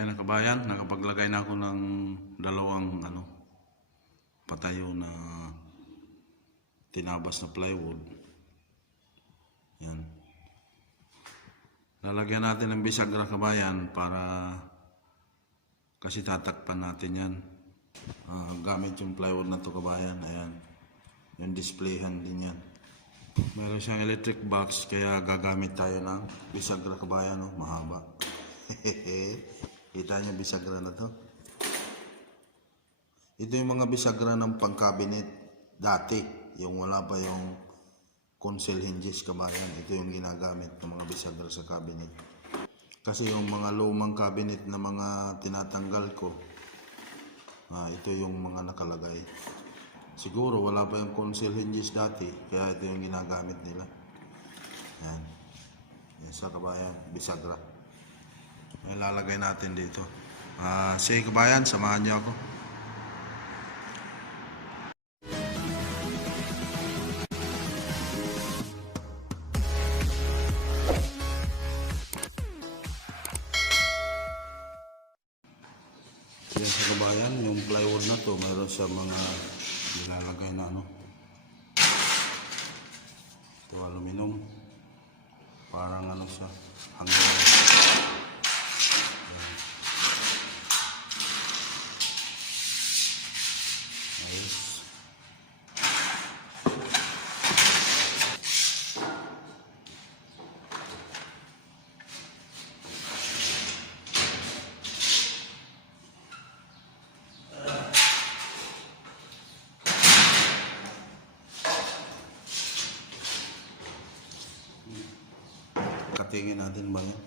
Ayan na kabayan, nakapaglagay na ako ng dalawang patayo na tinabas na plywood. Yan. Lalagyan natin ng bisagra kabayan para kasi tatakpan natin yan. Gamit yung plywood na to kabayan. Ayan. Yung displayhan din yan. Meron siyang electric box kaya gagamit tayo ng bisagra kabayan. Mahaba. Kita niyo bisagra na to. Ito yung mga bisagra ng pang-cabinet dati. Yung wala pa yung console hinges kabayan. Ito yung ginagamit ng mga bisagra sa cabinet. Kasi yung mga lumang cabinet na mga tinatanggal ko, ito yung mga nakalagay. Siguro wala pa yung console hinges dati. Kaya ito yung ginagamit nila. Yan. Yan sa kabayan. Bisagra. Ilalagay natin dito. Sige kabayan, samahan niyo ako. Yan sa kabayan, yung plywood na to, mayroon sa mga nilalagay na ito aluminum. Parang siya, hanggang katingin natin ba yun?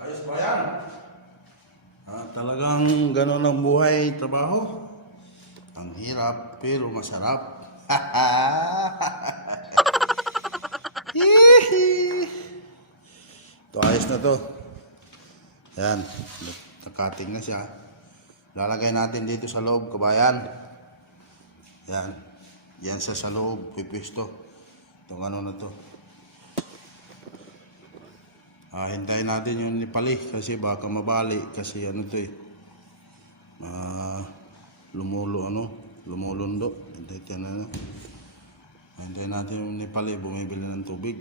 Ayos ba yan? Talagang gano'n ang buhay, trabaho. Ang hirap pero masarap. Ito ayos na to. Yan, nakating na siya. Lalagay natin dito sa loob, kabayan. Yan, yan sa loob, pipisto. Itong ano na to. Hintayin natin yung nipali kasi baka mabali kasi ano to eh. Lumulundo. Hintayin natin yung nipali, bumibili ng tubig.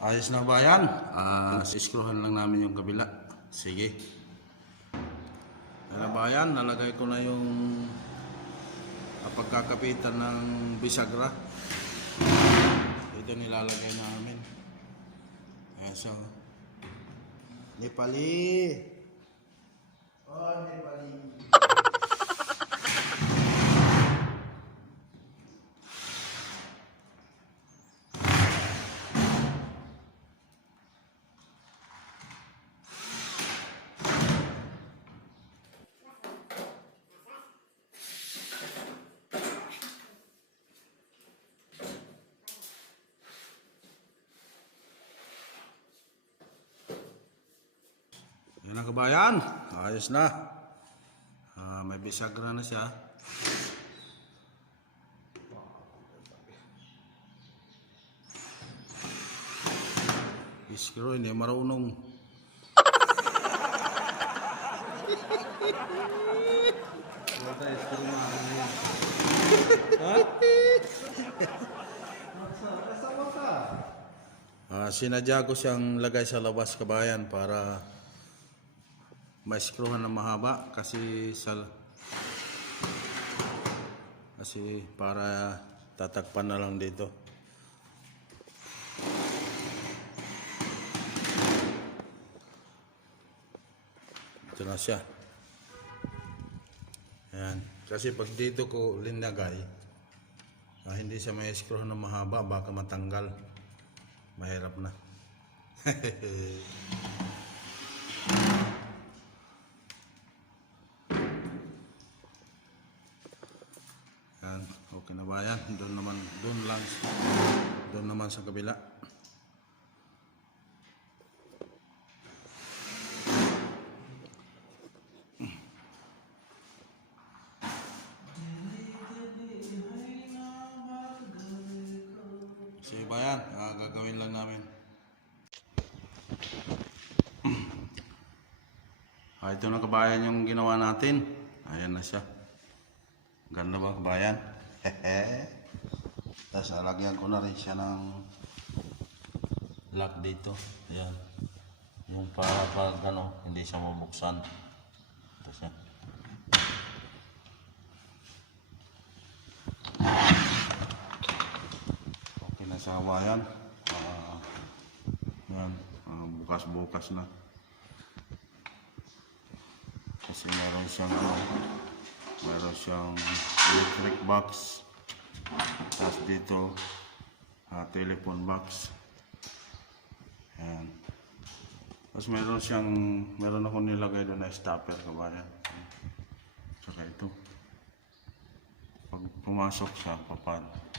Ayos na ba yan? Iskruhan lang namin yung kabila. Sige. Ano ba yan? Nalagay ko na yung pagkakapitan ng bisagra. Ito nilalagay namin. Ayan siya. Nepali. Oh, Nepali. Yan ang kabayan. Ayos na. May bisagra na siya. Iskro, hindi marunong. Sinadya ko siyang lagay sa labas, kabayan, para ma-screwhan ng mahaba kasi para tatakpan na lang dito. Ito na siya. Ayan. Kasi pag dito ko linagay, hindi siya may screw na mahaba, baka matanggal. Mahirap na. Yan, okay na ba yan? Doon naman sa kabila. Sige ba yan? Gagawin lang namin. Ito na kabayan yung ginawa natin. Ayan na siya. Ganda ba kabayan? Tapos alagyan ko na rin siya ng lock dito. Ayan. Yung para pag hindi siya mabuksan. Ito siya. Okay na sa kabayan. Yan. Bukas-bukas na. Kasi meron siyang electric box, tapos dito telephone box. Ayan. Tapos meron ako nilagay doon na stopper kabayan. Saka ito, pag pumasok siya,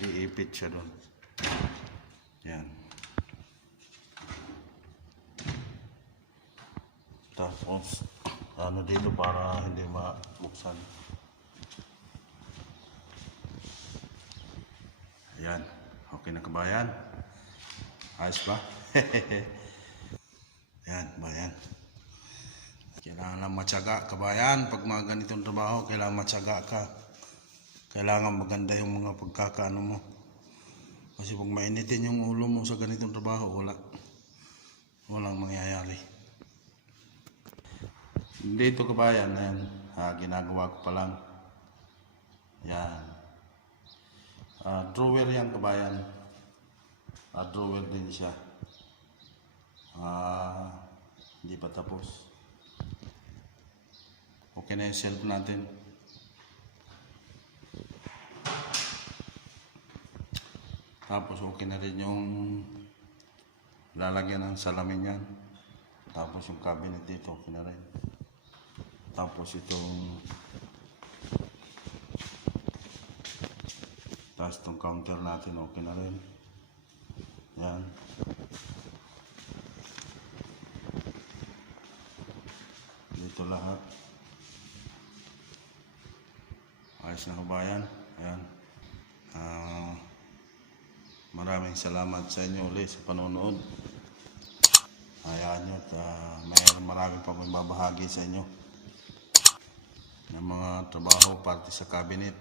iipit siya doon. Ayan. Tapos ano dito para hindi mabuksan. Ayan. Okay na kabayan? Ayos ba? Ayan, bayan. Kailangan lang matyaga, kabayan. Pag mga ganitong trabaho, kailangan matyaga ka. Kailangan maganda yung mga pagkakaano mo. Kasi pag mainitin yung ulo mo sa ganitong trabaho, walang mangyayari. Dito kabayan, ayan, ginagawa ko pa lang. Yan. Drawer yan kabayan. Drawer din siya. Hindi pa tapos. Okay na yung shelf natin. Tapos okay na rin yung lalagyan ng salamin yan. Tapos yung cabinet dito okay na rin. Tapos itong counter natin okay na rin. Yan. Dito lahat. Ayos na kabayan. Ayan. Maraming salamat sa inyo ulit sa panonood. Ayan nyo at maraming pa babahagi sa inyo ng mga trabaho parte sa cabinet.